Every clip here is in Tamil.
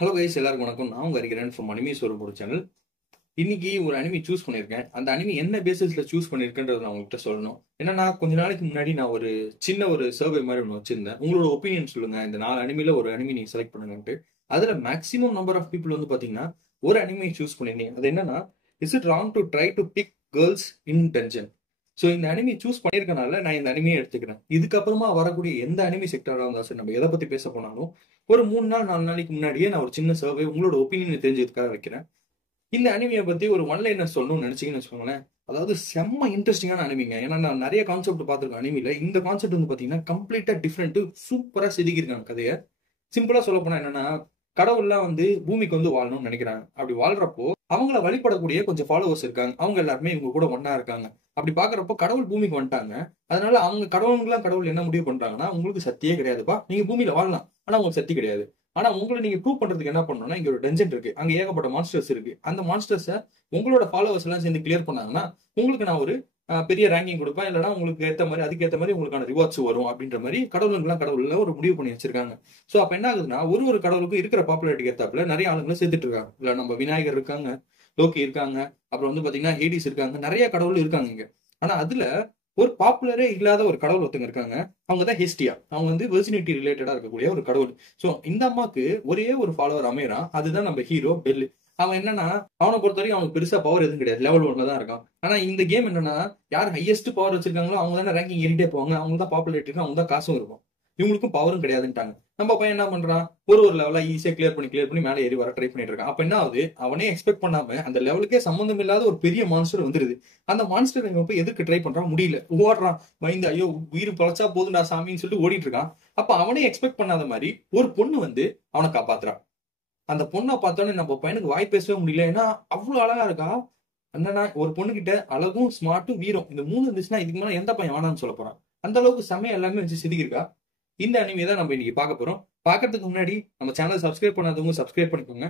ஹலோ கைஸ், எல்லாருக்கும் வணக்கம். நான் உங்க ஹரிகரன் ஃப்ரம் அனிமி சோரபோட சேனல். இன்னைக்கு ஒரு அனிமி சூஸ் பண்ணியிருக்கேன். அந்த அனிமி என்ன பேசிஸ்ல சூஸ் பண்ணியிருக்கேன்றத நான் உங்ககிட்ட சொல்லணும். ஏன்னா கொஞ்ச நாளைக்கு முன்னாடி நான் ஒரு சின்ன ஒரு சர்வே மாதிரி ஒன்று வச்சிருந்தேன். உங்களோட ஒப்பீனியன் சொல்லுங்க, இந்த 4 அனிமில ஒரு அனிமி நீங்க செலக்ட் பண்ணுங்கன்ட்டு. அதுல மேக்ஸிமம் நம்பர் ஆஃப் பீப்புள் வந்து பாத்தீங்கன்னா ஒரு அனிமியை சூஸ் பண்ணிருந்தீங்க. அது என்னன்னா, is it wrong to try to pick girls in dungeon. So இந்த அனிமி சூஸ் பண்ணியிருக்கனால நான் இந்த அனிமையை எடுத்துக்கிறேன். இதுக்கப்புறமா வரக்கூடிய எந்த அனிமி செக்டராக இருந்தாலும் சரி, நம்ம எதை பத்தி பேச போனாலும் ஒரு 3 நாள் 4 நாளைக்கு முன்னாடியே நான் ஒரு சின்ன சர்வே உங்களோட ஒப்பீனியன் தெரிஞ்சதுக்காக வைக்கிறேன். இந்த அனிமியை பத்தி ஒரு ஒன்லைனர் சொல்லணும்னு நினைச்சீங்கன்னு வச்சுக்கோங்களேன். அதாவது செம்ம இன்ட்ரெஸ்டிங்கான அனிமிங்க. ஏன்னா நான் நிறைய கான்செப்ட் பார்த்துருக்கேன் அனிமில. இந்த கான்செப்ட் வந்து பாத்தீங்கன்னா கம்ப்ளீட்டா டிஃப்ரெண்ட், சூப்பரா செதுக்கியிருக்காங்க கதையை. சிம்பிளா சொல்ல போனா என்னன்னா, கடவுள்லாம் வந்து பூமிக்கு வந்து வாழணும்னு நினைக்கிறாங்க. அப்படி வாழ்றப்போ அவங்கள வழிபடக்கூடிய கொஞ்சம் ஃபாலோவர்ஸ் இருக்காங்க. அவங்க எல்லாருமே இவங்க கூட ஒண்ணா இருக்காங்க. அப்படி பாக்குறப்போ கடவுள் பூமிக்கு வந்துட்டாங்க. அதனால அவங்க கடவுள் என்ன முடிவு பண்றாங்கன்னா, உங்களுக்கு சக்தியே கிடையாதுப்பா, நீங்க பூமியில வாழலாம், ஆனா உங்களுக்கு சக்தி கிடையாது. ஆனா உங்களை நீங்க ப்ரூவ் பண்றதுக்கு என்ன பண்ணணும்னா, இங்க ஒரு டஞ்சன் இருக்கு, அங்க ஏகப்பட்ட மான்ஸ்டர்ஸ் இருக்கு. அந்த மான்ஸ்டர்ஸை உங்களோட ஃபாலோவர்ஸ் எல்லாம் சேர்ந்து கிளியர் பண்ணாங்கன்னா உங்களுக்கு நான் ஒரு பெரிய ரேங்கிங் கொடுப்பேன், இல்லைன்னா உங்களுக்கு ஏற்ற மாதிரி அதுக்கேற்ற மாதிரி உங்களுக்கான ரிவார்ட்ஸ் வரும் அப்படின்ற மாதிரி கடவுள்ல ஒரு முடிவு பண்ணி வச்சிருக்காங்க. சோ அப்ப என்ன ஆகுதுன்னா, ஒரு கடவுளுக்கும் இருக்கிற பாப்புலாரிட்டிக்கு ஏத்தாப்புல நிறைய ஆளுங்களை சேர்த்துட்டு இருக்காங்க. இல்ல நம்ம விநாயகர் இருக்காங்க, லோக்கி இருக்காங்க, அப்புறம் வந்து பாத்தீங்கன்னா ஹேடிஸ் இருக்காங்க, நிறைய கடவுள் இருக்காங்க இங்க. ஆனா அதுல ஒரு பாப்புலரே இல்லாத ஒரு கடவுள் ஒருத்தங்க இருக்காங்க. அவங்க தான் ஹெஸ்டியா. அவங்க வந்து வெர்ஜினிட்டி ரிலேட்டடா இருக்கக்கூடிய ஒரு கடவுள். சோ இந்த அம்மாக்கு ஒரே ஒரு ஃபாலோவர் அமையறான். அதுதான் நம்ம ஹீரோ பெல். அவன் என்னன்னா, அவனை பொறுத்த வரைக்கும் அவனுக்கு பெருசா பவர் எதுவும் கிடையாது, லெவல் 1ல தான் இருக்கான். ஆனா இந்த கேம் என்னன்னா, யார் ஹையஸ்ட் பவர் வச்சிருக்காங்களோ அவங்க தானே ரேங்கிங் ஏறிட்டே போவாங்க, அவங்க தான் பாப்புலேட் இருக்கும், அவங்க தான் காசும் இருக்கும். இவங்களுக்கும் பவரும் கிடையாதுன்ட்டாங்க. நம்ம பையன் என்ன பண்றான், ஒரு லெவலா ஈஸியா கிளியர் பண்ணி மேலே ஏறி வர ட்ரை பண்ணிட்டு இருக்கான். அப்ப என்ன ஆகுது, அவனே எக்ஸ்பெக்ட் பண்ணாம அந்த லெவலுக்கே சம்பந்தம் இல்லாத ஒரு பெரிய மான்ஸ்டர் வந்துருது. அந்த மான்ஸ்டர் இவன் போய் எதுக்கு ட்ரை பண்றான், முடியல, ஓடுறான், பயந்து ஐயோ உயிர் பழச்சா போதுண்டா சாமின்னு சொல்லிட்டு ஓடிட்டு இருக்கான். அப்ப அவனே எக்ஸ்பெக்ட் பண்ணாத மாதிரி ஒரு பொண்ணு வந்து அவனை காப்பாத்துறான். அந்த பொண்ணை பார்த்தோன்னே நம்ம பையனுக்கு வாய் பேசவே முடியல. ஏன்னா அவ்வளவு அழகா இருக்கா. என்னன்னா, ஒரு பொண்ணு கிட்ட அழகும் ஸ்மார்ட்டும் வீரம் இந்த 3 இருந்துச்சுன்னா இதுக்கு மேல எந்த பையன் வேணாம்னு சொல்ல போறான். அந்த அளவுக்கு செமையா எல்லாமே வச்சு செதுக்கிருக்கா. இந்த அனிமே தான் நம்ம இன்னைக்கு பார்க்க போறோம். பார்க்கறதுக்கு முன்னாடி நம்ம சேனல் சப்ஸ்கிரைப் பண்ணாதவங்க சப்ஸ்கிரைப் பண்ணிக்கோங்க.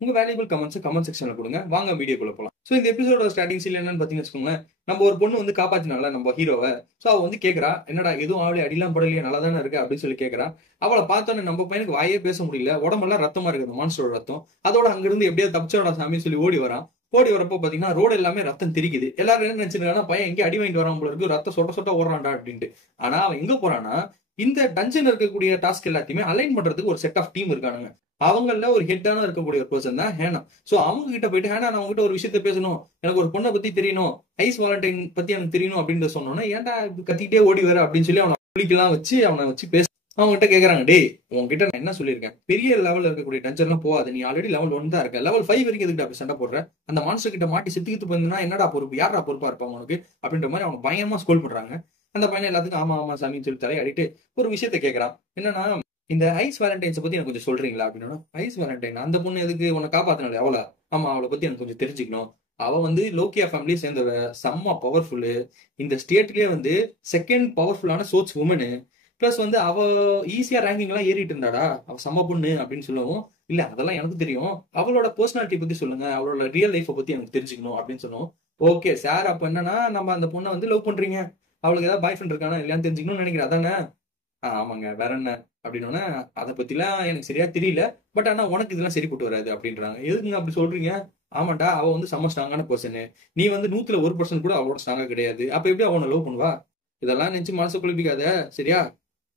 உங்க வேல்யூபிள் கமெண்ட்ஸ் கமெண்ட் செக்ஷன்ல கொடுங்க. வாங்க வீடியோக்குள்ள போலாம். சோ இந்த எபிசோட ஸ்டார்டிங் சீன் என்னன்னு பாத்தீங்கன்னு வச்சுக்கோங்களேன். நம்ம ஒரு பொண்ணு வந்து காப்பாத்தினால நம்ம ஹீரோவை. சோ அவ வந்து கேக்குறா, என்னடா எதுவும் அவளே அடிலாம் படலையே, நல்லா தானே இருக்கு அப்படின்னு சொல்லி கேக்குறா. அவளை பார்த்தோன்னே நம்ம பையனுக்கு வாயே பேச முடியல, உடம்பெல்லாம் ரத்தமா இருக்கு, அந்த மான்ஸ்டரோட ரத்தம். அதோட அங்கிருந்து எப்படியா தப்பிச்சோடா சாமி சொல்லி ஓடி வரான். ஓடி வரப்போ பாத்தீங்கன்னா ரோடு எல்லாமே ரத்தம் தெரிக்குது. எல்லாரும் என்ன நினைச்சிருக்காங்கன்னா, பையன் எங்க அடி வாங்கிட்டு வரான் போல இருக்கு, ரத்தம் சொட்ட சொட்ட ஓடுறான்டா அப்படின்ட்டு. ஆனா அவன் எங்க போறான்னா, இந்த டஞ்சன் இருக்கக்கூடிய டாஸ்க் எல்லாத்தையுமே அலைன் பண்றதுக்கு ஒரு செட் ஆஃப் டீம் இருக்கானுங்க. அவங்கள ஒரு ஹெட்டான இருக்கக்கூடிய ஒரு பர்சன் தான் ஹேனா. சோ அவங்க கிட்ட போயிட்டு, ஹேனா நான் உங்ககிட்ட ஒரு விஷயத்த பேசணும், எனக்கு ஒரு பொண்ணை பத்தி தெரியணும், ஐஸ் வாலண்டைன் பத்தி எனக்கு தெரியணும் அப்படின்னு சொன்னோன்னா, ஏன்டா கத்திக்கிட்டே ஓடி வர அப்படின்னு சொல்லி அவனை குளிக்கலாம் வச்சு அவனை வச்சு பேச அவங்க கிட்ட கேக்குறாங்க, டே உங்ககிட்ட நான் என்ன சொல்லியிருக்கேன், பெரிய லெவல்ல இருக்கக்கூடிய டஞ்சன்லாம் போகாது, நீ ஆல்ரெடி லெவல் 1 தான் இருக்க, லெவல் 5 வரைக்கும் எதுக்கு அப்படி சண்டை போடுற, அந்த மான்ஸ்டர் கிட்ட மாட்டி செத்துக்கிட்டு போயிருந்தா என்னடா பொறுப்பு, யாரா பொறுப்பா இருப்பாங்க உனக்கு அப்படின்ற மாதிரி அவங்க பயங்கரமா ஸ்கோல் பண்றாங்க. அந்த பையன் எல்லாத்துக்கும் ஆமா ஆமா சாமின்னு சொல்லி தலையாடிட்டு ஒரு விஷயத்த கேட்கறான். என்னன்னா, இந்த ஐஸ் வேலண்டைன்ஸை பத்தி எனக்கு கொஞ்சம் சொல்றீங்களா அப்படின்னா, ஐஸ் வேலண்டைன் அந்த பொண்ணு எதுக்கு உன்னை காப்பாத்தினாலே அவளா, ஆமா அவளை பத்தி எனக்கு கொஞ்சம் தெரிஞ்சுக்கணும். அவ வந்து லோக்கியா ஃபேமிலியை சேர்ந்தவ, செம்ம பவர்ஃபுல்லு, இந்த ஸ்டேட்லயே வந்து செகண்ட் பவர்ஃபுல்லான சோர்ஸ் உமனு. பிளஸ் வந்து அவ ஈஸியா ரேங்கிங் எல்லாம் ஏறிட்டு இருந்தாடா, அவ செம்ம பொண்ணு அப்படின்னு சொல்லவும், இல்ல அதெல்லாம் எனக்கு தெரியும், அவளோட பர்சனாலிட்டி பத்தி சொல்லுங்க, அவளோட ரியல் லைஃபை பத்தி எனக்கு தெரிஞ்சுக்கணும் அப்படின்னு சொன்னோம். ஓகே சார், அப்ப என்னன்னா நம்ம அந்த பொண்ணை வந்து லவ் பண்றீங்க, அவளுக்கு ஏதாவது பாய் ஃப்ரெண்ட் இருக்கானா இல்லையான்னு தெரிஞ்சுக்கணும்னு நினைக்கிறேன் அதானே. ஆமாங்க, வேற என்ன அப்படின்னோடனே, அதை பத்திலாம் எனக்கு சரியா தெரியல, பட் ஆனா உனக்கு இதெல்லாம் சரிப்பட்டு வராது அப்படின்றாங்க. எதுக்குங்க அப்படி சொல்றீங்க. ஆமாண்டா, அவ வந்து செம்ம ஸ்ட்ராங்கான பர்சன், நீ வந்து 100% கூட அவளோட ஸ்ட்ராங்கா கிடையாது, அப்ப எப்படி அவனை லவ் பண்ணுவா, இதெல்லாம் நினைச்சு மனசு குழப்பிக்காத சரியா,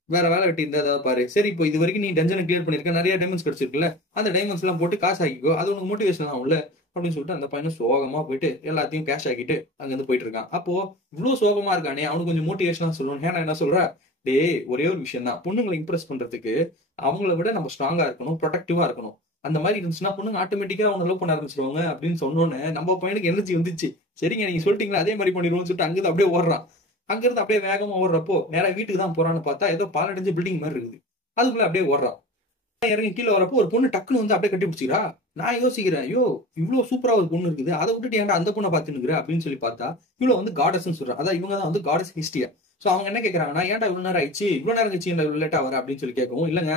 வேற வேலை வெட்டி இருந்தா ஏதாவது பாரு. சரி, இப்போ இது வரைக்கும் நீ டஞ்சனை கிளியர் பண்ணிருக்க, நிறைய டைமண்ட்ஸ் கிடைச்சிருக்குல்ல, அந்த டைமண்ட்ஸ் எல்லாம் போட்டு காசு ஆக்கிக்கோ, அது உனக்கு மோட்டிவேஷன் ஆகும்ல அப்படின்னு சொல்லிட்டு அந்த பையனும் சோகமா போயிட்டு எல்லாத்தையும் கேஷ் ஆக்கிட்டு அங்கிருந்து போயிட்டு இருக்கான். அப்போ இவ்வளவு சோகமா இருக்கானே, அவனுக்கு கொஞ்சம் மோட்டிவேஷனா சொல்லணும். ஏன்னா என்ன சொல்ற, டே ஒரே ஒரு விஷயம் தான், பொண்ணுங்களை இம்ப்ரெஸ் பண்றதுக்கு அவங்கள விட நம்ம ஸ்ட்ராங்கா இருக்கணும், ப்ரொடக்டிவா இருக்கணும். அந்த மாதிரி இருந்துச்சுன்னா பொண்ணுங்க ஆட்டோமேட்டிக்கா அவங்க லவ் பண்ண ஆரம்பிச்சிருவாங்க அப்படின்னு சொன்னோன்னே நம்ம பையனுக்கு எனர்ஜி வந்துச்சு. சரிங்க நீங்க சொல்லிட்டீங்களா, அதே மாதிரி பண்ணிடுவோம்னு சொல்லிட்டு அங்கிருந்து அப்படியே ஓடுறான். அங்கிருந்து அப்படியே வேகமா ஓடுறப்போ நேரா வீட்டுக்கு தான் போறான்னு பார்த்தா ஏதோ பாலடைஞ்ச பில்டிங் மாதிரி இருக்குது. அதுக்குள்ள அப்படியே ஓடுறான். இறங்கி கீழே வரப்போ ஒரு பொண்ணு டக்குன்னு வந்து அப்படியே கட்டி பிடிச்சிக்கிறா. நான் யோசிக்கிறேன், ஐயோ இவ்வளவு சூப்பரா ஒரு பொண்ணு இருக்குது, அதை விட்டுட்டு ஏன்டா அந்த பொண்ணை பார்த்துன்னு அப்படின்னு சொல்லி பார்த்தா இவ்வளவு வந்து காடஸ்ன்னு சொல்றான். அதான் இவங்க தான் வந்து காடஸ் ஹிஸ்டியா. சோ அவங்க என்ன கேட்கறாங்கன்னா, ஏன்டா இவ்வளவு நேரம் ஆயிடுச்சு, இவ்வளவு நேரம் கழிச்சு இவ்வளவு லேட்டா வர அப்படின்னு சொல்லி கேட்கவும், இல்லங்க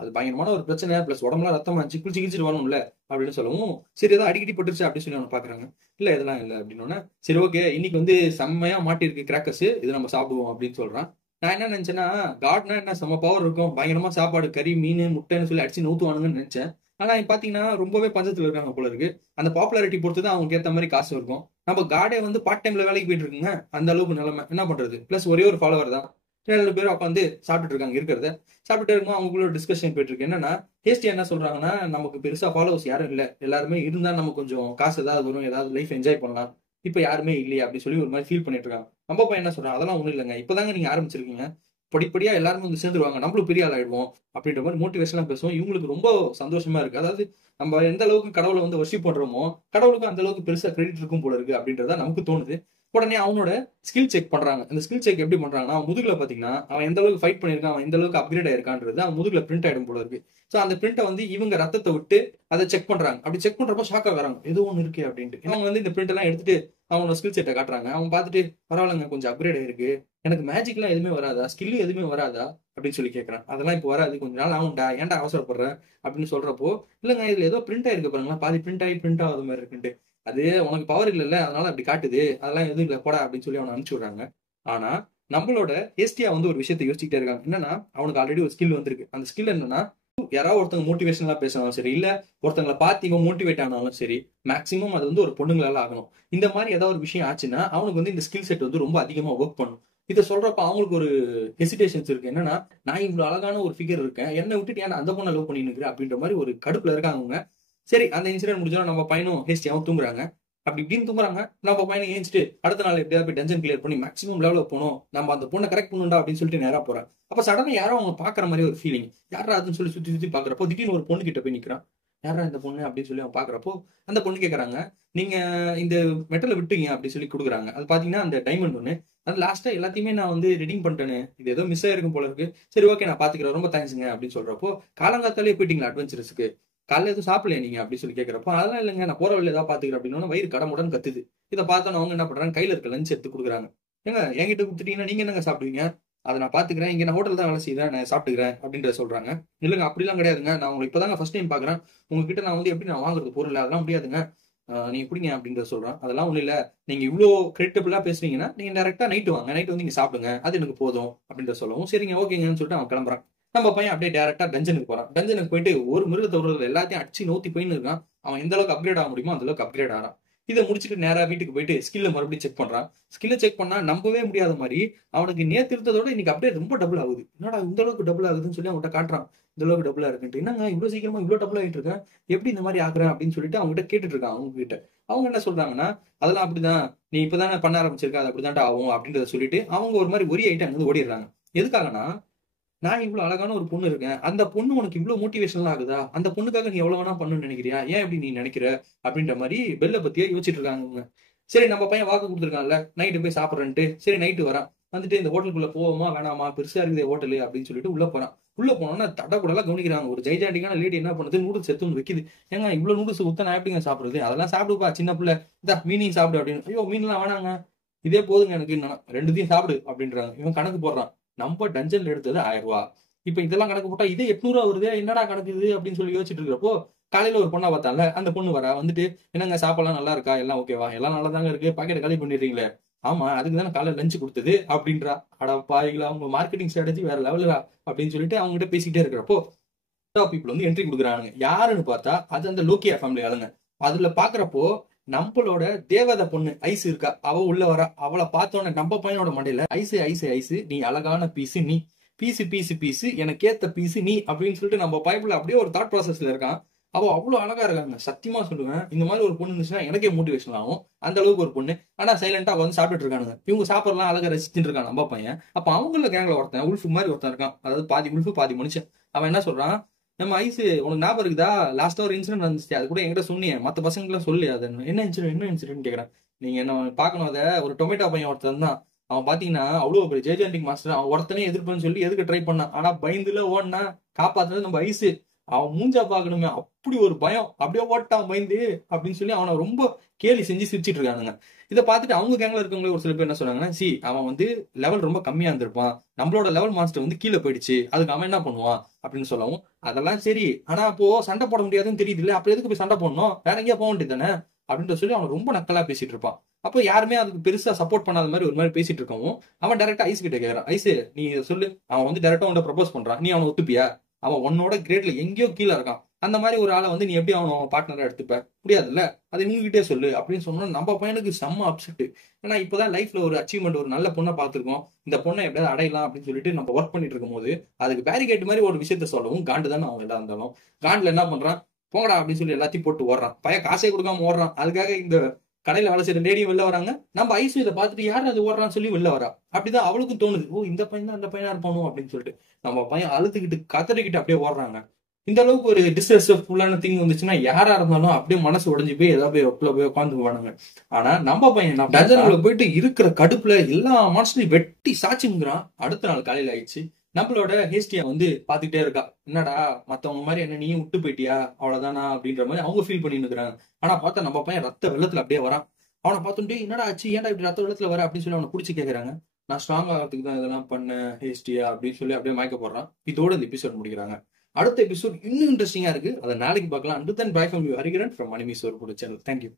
அது பயங்கரமான ஒரு பிரச்சனை, பிளஸ் உடம்புலாம் ரத்தமா இருந்துச்சு, குளிச்சு கிழிச்சிட்டு வரணும்ல அப்படின்னு சொல்லவும், சரி ஏதோ அடிக்கடி பட்டுருச்சு அப்படின்னு சொல்லி அவனை பாக்குறாங்க. இல்ல இதெல்லாம் இல்ல அப்படின்னோடனே, சரி ஓகே இன்னைக்கு வந்து செம்மையா மாட்டிருக்கு கிராக்கர்ஸ், இது நம்ம சாப்பிடுவோம் அப்படின்னு சொல்றான். நான் என்ன நினைச்சேன்னா, காட்னா என்ன செம்ம பவர் இருக்கும், பயங்கரமா சாப்பாடு கறி மீன் முட்டைன்னு சொல்லி அடிச்சு நூத்துவானுங்கன்னு நினைச்சேன். ஆனா பாத்தீங்கன்னா ரொம்பவே பஞ்சத்துல இருக்காங்க போல இருக்கு. அந்த பாப்புலாரிட்டி பொறுத்து தான் அவங்களுக்கு ஏத்த மாதிரி காசு இருக்கும். நம்ம காடே வந்து பார்ட் டைம்ல வேலைக்கு போயிட்டு இருக்குங்க. அந்த அளவுக்கு நிலைமை என்ன பண்றது? பிளஸ் ஒரே ஒரு ஃபாலோவர் தான். 2 பேரும் உட்காந்து சாப்பிட்டுட்டு இருக்காங்க இருக்கிறத. சாப்பிட்டுட்டு இருக்கும் அவங்களுக்குள்ள டிஸ்கஷன் போயிட்டு இருக்கு. என்னன்னா ஹேஸ்டியா என்ன சொல்றாங்கன்னா, நமக்கு பெருசா ஃபாலோவர்ஸ் யாரும் இல்ல. எல்லாருமே இருந்தா நம்ம கொஞ்சம் காசு ஏதாவது வரும், ஏதாவது லைஃப் என்ஜாய் பண்ணலாம். இப்ப யாருமே இல்லையா அப்படின்னு சொல்லி ஒரு மாதிரி ஃபீல் பண்ணிட்டு இருக்காங்க. நம்ம பையன் என்ன சொல்றான், அதெல்லாம் ஒண்ணும் இல்லைங்க. இப்பதாங்க நீங்க ஆரம்பிச்சிருக்கீங்க. படிப்படியா எல்லாருமே வந்து சேர்ந்துருவாங்க. நம்மளும் பெரிய ஆள் ஆயிடுவோம் அப்படின்ற மாதிரி மோட்டிவேஷனா பேசுவோம். இவங்களுக்கு ரொம்ப சந்தோஷமா இருக்கு. அதாவது நம்ம எந்த அளவுக்கு கடவுளை வந்து வர்ஷிப் பண்றோமோ, கடவுளுக்கும் அந்த அளவுக்கு பெருசா கிரெடிட் இருக்கும் போல இருக்கு அப்படின்றத நமக்கு தோணுது. உடனே அவனோட ஸ்கில் செக் பண்றாங்க. அந்த ஸ்கில் செக் எப்படி பண்றாங்கன்னா, அவன் முதுகுல பாத்தீங்கன்னா அவன் எந்த அளவுக்கு ஃபைட் பண்ணிருக்கான், அவன் எந்த அளவுக்கு அப்கிரேட் ஆயிருக்கான்றது அவன் முதுகுல பிரிண்ட் ஆயிடும் போல இருக்கு. சோ அந்த பிரிண்ட்டை வந்து இவங்க ரத்தத்தை விட்டு அதை செக் பண்றாங்க. அப்படி செக் பண்றப்போ ஷாக் ஆகுறாங்க, ஏதோ ஒண்ணு இருக்கு அப்படின்ட்டு. அவங்க வந்து இந்த பிரிண்ட் எல்லாம் எடுத்துட்டு அவனோட ஸ்கில் செட்டை காட்டுறாங்க. அவன் பார்த்துட்டு பரவாயில்லங்க, கொஞ்சம் அப்கிரேட் ஆயிருக்கு. எனக்கு மேஜிக்லாம் எதுவுமே வராதா, ஸ்கில் எதுவுமே வராதா அப்படின்னு சொல்லி கேட்கறான். அதெல்லாம் இப்போ வராது, கொஞ்ச நாள் ஆகும்டா, ஏன்டா அவசரப்படுற அப்படின்னு சொல்றப்போ, இல்லங்க இதுல ஏதோ பிரிண்ட் ஆயிருக்கு பாருங்களா, பாதி பிரிண்ட் ஆகி பிரிண்ட் ஆகுது மாதிரி இருக்குன்ட்டு. அது உனக்கு பவர் இல்லைல்ல, அதனால அப்படி காட்டுது, அதெல்லாம் எதுவும் இல்லை போடா அப்படின்னு சொல்லி அவனை அனுப்பிச்சு விடுறாங்க. ஆனா நம்மளோட ஹேஸ்டியா வந்து ஒரு விஷயத்தை யோசிச்சுட்டே இருக்காங்க. என்னன்னா அவனுக்கு ஆல்ரெடி ஒரு ஸ்கில் வந்திருக்கு. அந்த ஸ்கில் என்னன்னா, யாராவது ஒருத்தங்க மோட்டிவேஷனலா பேசினாலும் சரி, இல்ல ஒருத்தங்களை பார்த்து இவன் மோட்டிவேட் ஆனாலும் சரி, மேக்சிமம் அது வந்து ஒரு பொண்ணுங்களால ஆகணும். இந்த மாதிரி ஏதாவது ஒரு விஷயம் ஆச்சுன்னா அவனுக்கு வந்து இந்த ஸ்கில் செட் வந்து ரொம்ப அதிகமா ஒர்க் பண்ணும். இதை சொல்றப்ப அவங்களுக்கு ஒரு ஹெசிடேஷன்ஸ் இருக்கு. என்னன்னா, நான் இவ்வளவு அழகான ஒரு ஃபிகர் இருக்கேன், என்னை விட்டுட்டு ஏன் அந்த பொண்ணை லவ் பண்ணிட்டு இருக்கிற அப்படின்ற மாதிரி ஒரு கடுப்புல இருக்காங்க அவங்க. சரி, அந்த இன்சிடென்ட் முடிஞ்சா நம்ம பையனும் ஹேஸ்டியாவும் தூங்குறாங்க. அப்படி இப்படின்னு தூங்குறாங்க. நம்ம பையனை ஏஞ்சிட்டு அடுத்த நாள் எப்படியாவது போய் டஞ்சன் கிளியர் பண்ணி மேக்ஸிமம் லெவலில் போகணும், நம்ம அந்த பொண்ணை கரெக்ட் பண்ணுண்டா அப்படின்னு சொல்லிட்டு நேரா போறான். அப்ப சடனா யாரோ அவங்க பாக்குற மாதிரி ஒரு ஃபீலிங். யாரா அதுன்னு சொல்லி சுத்தி சுத்தி பாக்குறப்போ திடீர்னு ஒரு பொண்ணு கிட்ட போய் நிக்கிறான். யாரா இந்த பொண்ணு அப்படின்னு சொல்லி அவன் பாக்குறப்போ, அந்த பொண்ணு கேக்குறாங்க, நீங்க இந்த மெட்டலை விட்டீங்க அப்படின்னு சொல்லி கொடுக்குறாங்க. அது பாத்தீங்கன்னா அந்த டைமண்ட் ஒண்ணு. அது லாஸ்டா எல்லாத்தையுமே நான் வந்து ரெடிங் பண்ணிட்டேன்னு, இது ஏதோ மிஸ் ஆயிருக்கும் போல இருக்கு. சரி ஓகே, நான் பாத்துக்கிறேன், ரொம்ப தேங்க்ஸுங்க அப்படின்னு சொல்றப்போ, காலங்காத்தாலே போயிட்டீங்களா அட்வென்ச்சர்ஸ்க்கு, காலையில எதுவும் சாப்பிடலையா நீங்க அப்படின்னு சொல்லி கேட்கறப்போ, அதெல்லாம் இல்லைங்க, நான் போற வழியில ஏதாவது பாத்துக்கிறேன் அப்படின்னு வயிறு கடமுடன் கத்துது. இதை பார்த்தோன்னு அவங்க என்ன பண்றாங்க, கையில இருக்க லஞ்ச் எடுத்து கொடுக்குறாங்க. ஏங்க என்கிட்ட கொடுத்துட்டீங்கன்னா நீங்க என்னங்க சாப்பிடுவீங்க, அதை நான் பாத்துக்கிறேன், இங்க நான் ஹோட்டல் தான் வேலை செய்யறேன், நான் சாப்பிட்டுக்கிறேன் அப்படின்ற சொல்றாங்க. இல்லைங்க அப்படிலாம் கிடையாதுங்க, நான் உங்களை இப்பதாங்க ஃபர்ஸ்ட் டைம் பாக்குறேன், உங்ககிட்ட நான் வந்து எப்படி நான் வாங்குறது பொருள், அதெல்லாம் முடியாதுங்க, நீங்க எப்படிங்க அப்படின்றத சொல்றேன். அதெல்லாம் ஒண்ணு இல்ல, நீங்க இவ்வளவு கிரெடிட்டபிளா பேசுறீங்கன்னா நீங்க டைரக்டா நைட்டு வாங்க, நைட்டு வந்து நீங்க சாப்பிடுங்க, அது எனக்கு போதும் அப்படின்ற சொல்லவும், சரிங்க ஓகேங்கன்னு சொல்லிட்டு அவன் கிளம்புறான். நம்ம பையன் அப்படியே டேரக்டா டஞ்சனுக்கு போறான். டஞ்சனுக்கு போயிட்டு ஒரு மிருகத்தை ஒரு எல்லாத்தையும் அடிச்சு நோத்தி போயின்னு இருக்கான். அவன் எந்த அளவுக்கு அப்கிரேட் ஆக முடியுமோ அந்த அளவுக்கு அப்கிரேட் ஆகிறான். இதை முடிச்சுட்டு நேரா வீட்டுக்கு போயிட்டு ஸ்கில்ல மறுபடியும் செக் பண்றான். ஸ்கில்ல செக் பண்ணா நம்பவே முடியாத மாதிரி அவனுக்கு நேத்து இருந்ததோட இன்னைக்கு அப்படியே ரொம்ப டபுள் ஆகுது. என்னடா இந்த அளவுக்கு டபுள் ஆகுதுன்னு சொல்லி அவன்கிட்ட காட்டுறான். இந்த அளவுக்கு டபுளா இருக்குன்ட்டு, என்னங்க இவ்வளவு சீக்கிரமா இவ்வளவு டபுள் ஆகிட்டு இருக்கேன், எப்படி இந்த மாதிரி ஆகுறேன் அப்படின்னு சொல்லிட்டு அவங்க கிட்ட கேட்டுட்டு இருக்கான். அவங்க கிட்ட அவங்க என்ன சொல்றாங்கன்னா, அதெல்லாம் அப்படிதான், நீ இப்பதானே பண்ண ஆரம்பிச்சிருக்க, அது அப்படிதான்டா ஆகும் அப்படின்றத சொல்லிட்டு அவங்க ஒரு மாதிரி ஒரே ஐட்டம் வந்து ஓடிடுறாங்க. எதுக்காகனா, நான் இவ்வளவு அழகான ஒரு பொண்ணு இருக்கேன், அந்த பொண்ணு உனக்கு இவ்வளவு மோட்டிவேஷனல் ஆகுதா, அந்த பொண்ணுக்காக நீ எவ்வளவு வேணா பண்ணணும்னு நினைக்கிறியா, ஏன் இப்படி நீ நினைக்கிற அப்படின்ற மாதிரி பெல்ல பத்தியே யோசிச்சுட்டு இருக்காங்க அவங்க. சரி, நம்ம பையன் வாக்கு கொடுத்துருக்கான்ல, நைட்டு போய் சாப்பிட்றேன்ட்டு சரி நைட்டு வரான். வந்துட்டு இந்த ஹோட்டலுக்குள்ள போவோமா வேணாமா, பெருசா இருக்குது ஹோட்டலு அப்படின்னு சொல்லிட்டு உள்ள போறான். உள்ள போனோம்னா தட கூட எல்லாம் கவனிக்கிறாங்க. ஒரு ஜெய்ஜாண்டிக்கான லேடி என்ன பண்ணுது, நூடுல்ஸ் எடுத்து வந்து வைக்குது. ஏங்க இவ்வளவு நூடுல்ஸ் கொடுத்தா நான் எப்படிங்க சாப்பிடுறது, அதெல்லாம் சாப்பிடுப்பா சின்ன பிள்ளை, இதா மீனையும் சாப்பிடு அப்படின்னு. ஐயோ மீன்லாம் வேணாங்க, இதே போதுங்க எனக்கு, ரெண்டுத்தையும் சாப்பிடு அப்படின்றாங்க. இவன் கணக்கு போடுறான், நம்ம டஞ்சன்ல எடுத்தது 1000 ரூபாய், இப்ப இதெல்லாம் கணக்கு போட்டா இதே 800 வருது, என்னடா கணக்கு இது அப்படின்னு சொல்லி யோசிச்சுட்டு இருக்கிறப்போ, காலையில ஒரு பொண்ணா பார்த்தால அந்த பொண்ணு வரா. வந்துட்டு, என்னங்க சாப்பாடுலாம் நல்லா இருக்கா, எல்லாம் ஓகேவா, எல்லாம் நல்லா தாங்க இருக்கு, பாக்கெட் காலி பண்ணிடுறீங்களே, ஆமா அதுக்கு தானே காலையில லஞ்ச் கொடுத்தது அப்படின்றா. அட பாருங்களா, உங்க மார்க்கெட்டிங் ஸ்ட்ராட்டஜி வேற லெவலா அப்படின்னு சொல்லிட்டு அவங்க கிட்ட பேசிக்கிட்டே இருக்கிறப்போ, பீப்புள் வந்து என்ட்ரி கொடுக்குறாங்க. யாருன்னு பார்த்தா அது அந்த லோக்கியா ஃபேமிலி ஆளுங்க. அதுல பாக்குறப்போ நம்மளோட தேவதை பொண்ணு ஐஸ் இருக்கா, அவ உள்ள வர. அவளை பார்த்தோன்னே நம்ம பையனோட மண்டையில ஐஸ் ஐஸ் ஐஸ், நீ அழகான பீஸு நீ, பீஸு பீஸு பீஸு எனக்கு ஏத்த பீஸு நீ அப்படின்னு சொல்லிட்டு நம்ம பைபிள் அப்படியே ஒரு தாட் ப்ராசஸ்ல இருக்கான். அவ அவ்வளவு அழகா இருக்காங்க. சத்தியமா சொல்லுவேன், இந்த மாதிரி ஒரு பொண்ணு இருந்துச்சுன்னா எனக்கே மோட்டிவேஷன் ஆகும். அந்த அளவுக்கு ஒரு பொண்ணு. ஆனா சைலண்டா வந்து சாப்பிட்டுட்டு இருக்கானுங்க. இவங்க சாப்பிடலாம் அழகா ரசிச்சுட்டு இருக்கான் நம்ம பையன். அப்ப அவங்கள கேங்ல ஒருத்தன் உல்ஃப் மாதிரி ஒருத்தன் இருக்கான். அதாவது பாதி உல்ஃபு பாதி மனுஷன். அவன் என்ன சொல்றான், நம்ம ஐஸ் உனக்கு ஞாபகம் இருக்குதா, லாஸ்டா ஒரு இன்சிடென்ட் வந்துச்சு, அது கூட என்கிட்ட சொன்னீங்க, மத்த பசங்க எல்லாம் சொல்லி, அது என்ன இன்சிடென்ட், என்ன இன்சிடென்ட் கேக்குறேன். நீங்க என்ன பாக்கணும், அதை ஒரு டொமேட்டோ பையன் ஒருத்தன் தான், அவன் பாத்தீங்கன்னா அவ்வளவு பெரிய ஜெய்ஜாண்டிக் மாஸ்டர், அவன் ஒருத்தனே எதிர்ப்புன்னு சொல்லி எதுக்கு ட்ரை பண்ணான், ஆனா பயந்துல ஓடனா காப்பாத்துறது நம்ம ஐஸ். அவன் மூஞ்சா பாக்கணுமே, அப்படி ஒரு பயம், அப்படியே ஓட்டான் பயந்து அப்படின்னு சொல்லி அவனை ரொம்ப கேலி செஞ்சு சிரிச்சிட்டு இருக்கானுங்க. இதை பார்த்துட்டு அவங்க கேங்ல இருக்கவங்களே ஒரு சில பேர் என்ன சொன்னாங்கன்னா, சி அவன் வந்து லெவல் ரொம்ப கம்மியா இருந்திருப்பான், நம்மளோட லெவல் மாஸ்டர் வந்து கீழே போயிடுச்சு, அதுக்கு அவன் என்ன பண்ணுவான் அப்படின்னு சொல்லவும், அதெல்லாம் சரி, ஆனா அப்போ சண்டை போட முடியாதுன்னு தெரியுது இல்ல, அப்ப எதுக்கு போய் சண்டை போடணும், வேற எங்கேயா போக வேண்டியது தானே அப்படின்னு சொல்லி அவன் ரொம்ப நக்கலா பேசிட்டு இருப்பான். அப்போ யாருமே அதுக்கு பெருசா சப்போர்ட் பண்ணாத மாதிரி ஒரு மாதிரி பேசிட்டு இருக்கவும், அவன் டைரக்டா ஐஸ் கிட்ட கேட்கறான், ஐஸ் நீ சொல்லு, அவன் வந்து டைரக்டா உன்ட ப்ரப்போஸ் பண்றான், நீ அவனை ஒத்துப்பியா, அவன் உன்னோட கிரேட்ல எங்கேயோ கீழே இருக்கான், அந்த மாதிரி ஒரு ஆளை வந்து நீ எப்படி அவன் பார்ட்னரா எடுத்துப்ப முடியாதுல்ல. அதை நீங்கிட்டே சொல்லு அப்படின்னு சொன்னா நம்ம பையனுக்கு செம்ம அப்செட். ஏன்னா இப்பதான் லைஃப்ல ஒரு அச்சீவ்மெண்ட், ஒரு நல்ல பொண்ணை பார்த்திருக்கோம், இந்த பொண்ணை எப்படியாவது அடையலாம் அப்படின்னு சொல்லிட்டு நம்ம ஒர்க் பண்ணிட்டு இருக்கும் போது அதுக்கு பேரிகேட் மாதிரி ஒரு விஷயத்த சொல்லவும் காண்டு தானே அவன். எல்லாம் இருந்தாலும் காண்டுல என்ன பண்றான், போங்கடா அப்படின்னு சொல்லி எல்லாத்தையும் போட்டு ஓடுறான். பையன் காசே கொடுக்காம ஓடுறான். அதுக்காக இந்த கடையில வேலை செய்யற லேடியும் வெளில வராங்க. நம்ம ஐஸும் இதை பார்த்துட்டு யாரும் அது ஓடுறான்னு சொல்லி வெளில வரா. அப்படிதான் அவளுக்கும் தோணுது, ஓ இந்த பையன் தான் அந்த பையனா இருப்பானோ அப்படின்னு சொல்லிட்டு நம்ம பையன் அழுதுகிட்டு கத்தறிக்கிட்டு அப்படியே ஓடுறாங்க. இந்த அளவுக்கு ஒரு டிஸ்ரெஸ்ஃபுல்லான திங் வந்துச்சுன்னா யாரா இருந்தாலும் அப்படியே மனசு உடைஞ்சு போய் ஏதாவது போய் ஒப்புல போய் உட்காந்துக்குவானுங்க. ஆனா நம்ம பையன் டஜனுக்குள்ள போயிட்டு இருக்கிற கடுப்புல எல்லா மனசுலையும் வெட்டி சாட்சிங்கிறான். அடுத்த நாள் காலையில ஆயிடுச்சு. நம்மளோட ஹேஸ்டியா வந்து பாத்துக்கிட்டே இருக்கா. என்னடா மத்தவங்க மாதிரி என்ன நீயும் விட்டு போயிட்டியா, அவ்வளவுதானா அப்படின்ற மாதிரி அவங்க ஃபீல் பண்ணிட்டு இருக்கிறாங்க. ஆனா பார்த்தா நம்ம பையன் ரத்த வெள்ளத்துல அப்படியே வரான். அவனை பார்த்துட்டு என்னடா ஆச்சு, ஏன்டா இப்படி ரத்த வெள்ளத்துல வர அப்படின்னு சொல்லி அவனை பிடிச்சி கேட்கறாங்க. நான் ஸ்ட்ராங் ஆகிறதுக்கு தான் இதெல்லாம் பண்ணேன் ஹேஸ்டியா அப்படின்னு சொல்லி அப்படியே மயக்க போடுறான். இதோட இந்த எபிசோட் முடிக்கிறாங்க. அடுத்த எபிசோட் இன்னும் இன்ட்ரெஸ்டிங்கா இருக்கு. அதை நாளைக்கு பார்க்கலாம். And then bye from you Hariharan from மணிமி சோறு சேனல். தேங்க்யூ.